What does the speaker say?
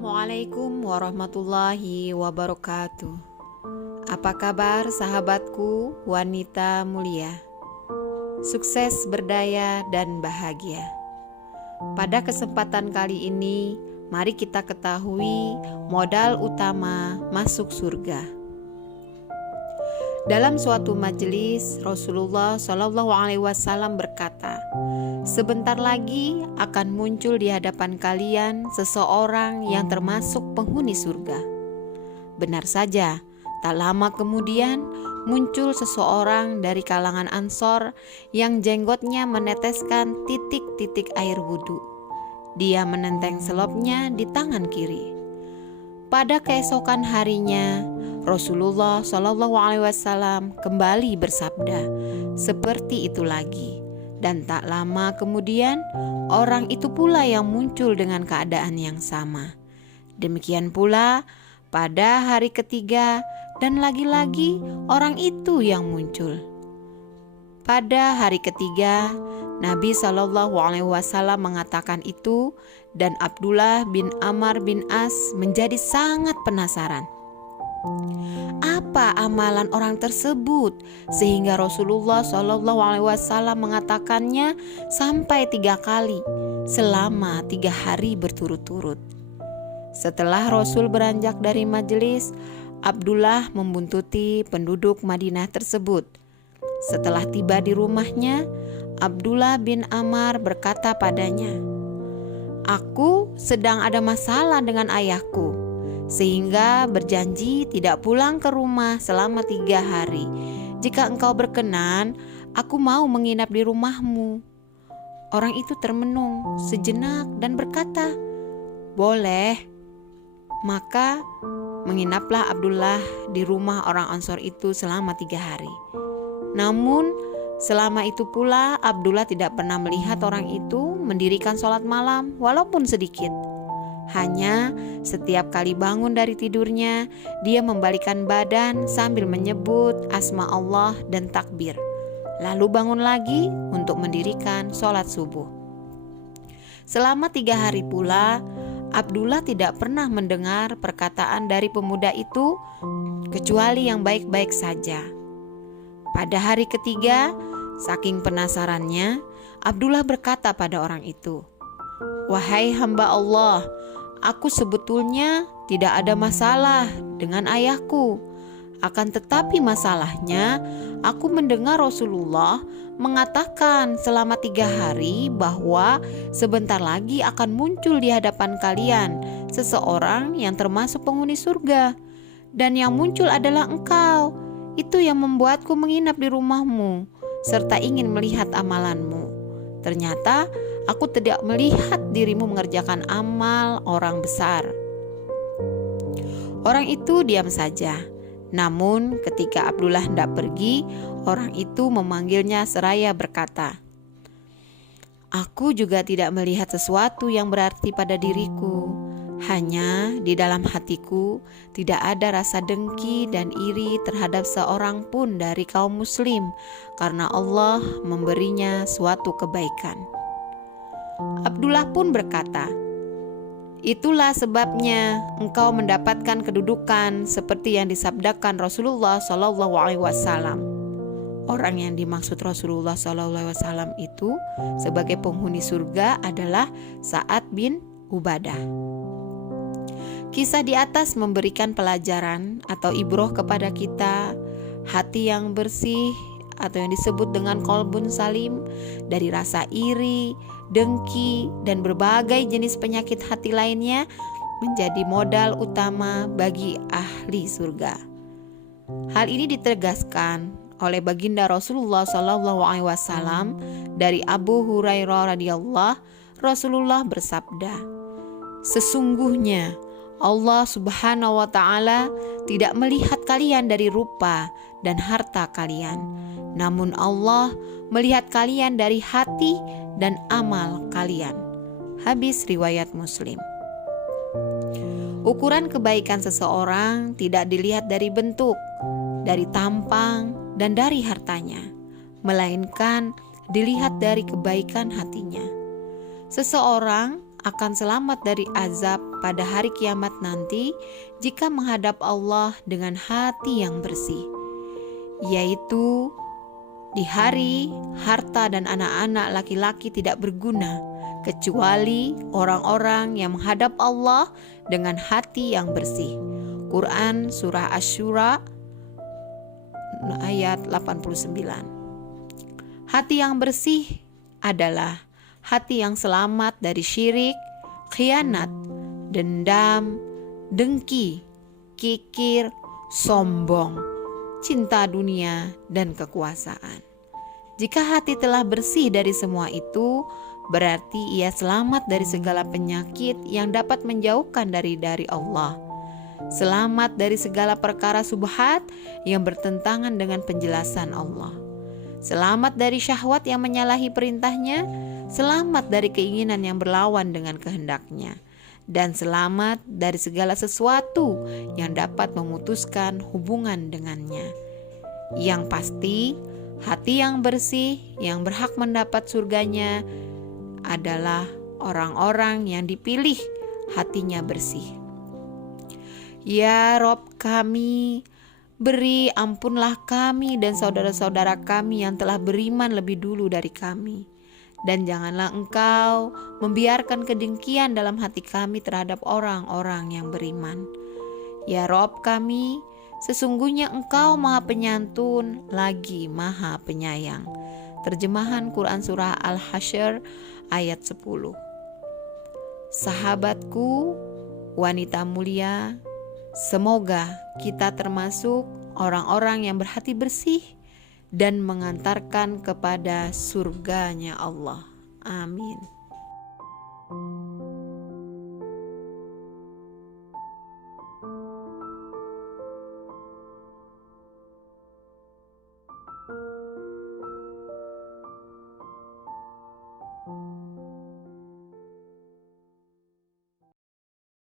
Assalamualaikum warahmatullahi wabarakatuh. Apa kabar sahabatku wanita mulia? Sukses, berdaya, dan bahagia. Pada kesempatan kali ini, mari kita ketahui modal utama masuk surga. Dalam suatu majelis, Rasulullah SAW berkata, "Sebentar lagi akan muncul di hadapan kalian seseorang yang termasuk penghuni surga." Benar saja, tak lama kemudian muncul seseorang dari kalangan Ansor yang jenggotnya meneteskan titik-titik air wudhu. Dia menenteng selopnya di tangan kiri. Pada keesokan harinya, Rasulullah SAW kembali bersabda, "Seperti itu lagi." Dan tak lama kemudian, orang itu pula yang muncul dengan keadaan yang sama. Demikian pula pada hari ketiga, dan lagi-lagi orang itu yang muncul. Pada hari ketiga, Nabi SAW mengatakan itu, dan Abdullah bin Amr bin As menjadi sangat penasaran. Apa amalan orang tersebut sehingga Rasulullah SAW mengatakannya sampai 3 kali selama 3 hari berturut-turut. Setelah Rasul beranjak dari majelis, Abdullah membuntuti penduduk Madinah tersebut. Setelah tiba di rumahnya, Abdullah bin Amr berkata padanya, "Aku sedang ada masalah dengan ayahku, sehingga berjanji tidak pulang ke rumah selama 3 hari. Jika engkau berkenan, aku mau menginap di rumahmu." Orang itu termenung sejenak dan berkata, "Boleh." Maka menginaplah Abdullah di rumah orang Ansor itu selama 3 hari. Namun selama itu pula Abdullah tidak pernah melihat orang itu mendirikan sholat malam walaupun sedikit. Hanya setiap kali bangun dari tidurnya, dia membalikkan badan sambil menyebut asma Allah dan takbir. Lalu bangun lagi untuk mendirikan sholat subuh. Selama 3 hari pula, Abdullah tidak pernah mendengar perkataan dari pemuda itu kecuali yang baik-baik saja. Pada hari ketiga, saking penasarannya, Abdullah berkata pada orang itu, "Wahai hamba Allah, aku sebetulnya tidak ada masalah dengan ayahku. Akan tetapi masalahnya, aku mendengar Rasulullah mengatakan selama 3 hari bahwa sebentar lagi akan muncul di hadapan kalian seseorang yang termasuk penghuni surga. Dan yang muncul adalah engkau. Itu yang membuatku menginap di rumahmu serta ingin melihat amalanmu. Ternyata aku tidak melihat dirimu mengerjakan amal orang besar." Orang itu diam saja. Namun ketika Abdullah hendak pergi, orang itu memanggilnya seraya berkata, "Aku juga tidak melihat sesuatu yang berarti pada diriku. Hanya di dalam hatiku tidak ada rasa dengki dan iri terhadap seorang pun dari kaum muslim karena Allah memberinya suatu kebaikan." Abdullah pun berkata, "Itulah sebabnya engkau mendapatkan kedudukan seperti yang disabdakan Rasulullah SAW." Orang yang dimaksud Rasulullah SAW itu sebagai penghuni surga adalah Sa'ad bin Ubadah. Kisah di atas memberikan pelajaran atau ibroh kepada kita, hati yang bersih atau yang disebut dengan qalbun salim dari rasa iri, dengki, dan berbagai jenis penyakit hati lainnya menjadi modal utama bagi ahli surga. Hal ini ditegaskan oleh baginda Rasulullah SAW dari Abu Hurairah radhiyallahu. Rasulullah bersabda, "Sesungguhnya Allah Subhanahu wa Ta'ala tidak melihat kalian dari rupa dan harta kalian, namun Allah melihat kalian dari hati dan amal kalian." Hadis riwayat Muslim. Ukuran kebaikan seseorang tidak dilihat dari bentuk, dari tampang, dan dari hartanya, melainkan dilihat dari kebaikan hatinya. Seseorang akan selamat dari azab pada hari kiamat nanti jika menghadap Allah dengan hati yang bersih, yaitu di hari harta dan anak-anak laki-laki tidak berguna kecuali orang-orang yang menghadap Allah dengan hati yang bersih. Quran Surah Asy-Syura ayat 89. Hati yang bersih adalah hati yang selamat dari syirik, khianat, dendam, dengki, kikir, sombong, cinta dunia, dan kekuasaan. Jika hati telah bersih dari semua itu, berarti ia selamat dari segala penyakit yang dapat menjauhkan dari Allah. Selamat dari segala perkara subhat yang bertentangan dengan penjelasan Allah. Selamat dari syahwat yang menyalahi perintahnya, selamat dari keinginan yang berlawan dengan kehendaknya, dan selamat dari segala sesuatu yang dapat memutuskan hubungan dengannya. Yang pasti, hati yang bersih yang berhak mendapat surganya adalah orang-orang yang dipilih hatinya bersih. Ya Rob kami, beri ampunlah kami dan saudara-saudara kami yang telah beriman lebih dulu dari kami. Dan janganlah Engkau membiarkan kedengkian dalam hati kami terhadap orang-orang yang beriman. Ya Rob kami, sesungguhnya Engkau Maha Penyantun lagi Maha Penyayang. Terjemahan Quran Surah Al-Hasyr ayat 10. Sahabatku, wanita mulia, semoga kita termasuk orang-orang yang berhati bersih dan mengantarkan kepada surganya Allah. Amin.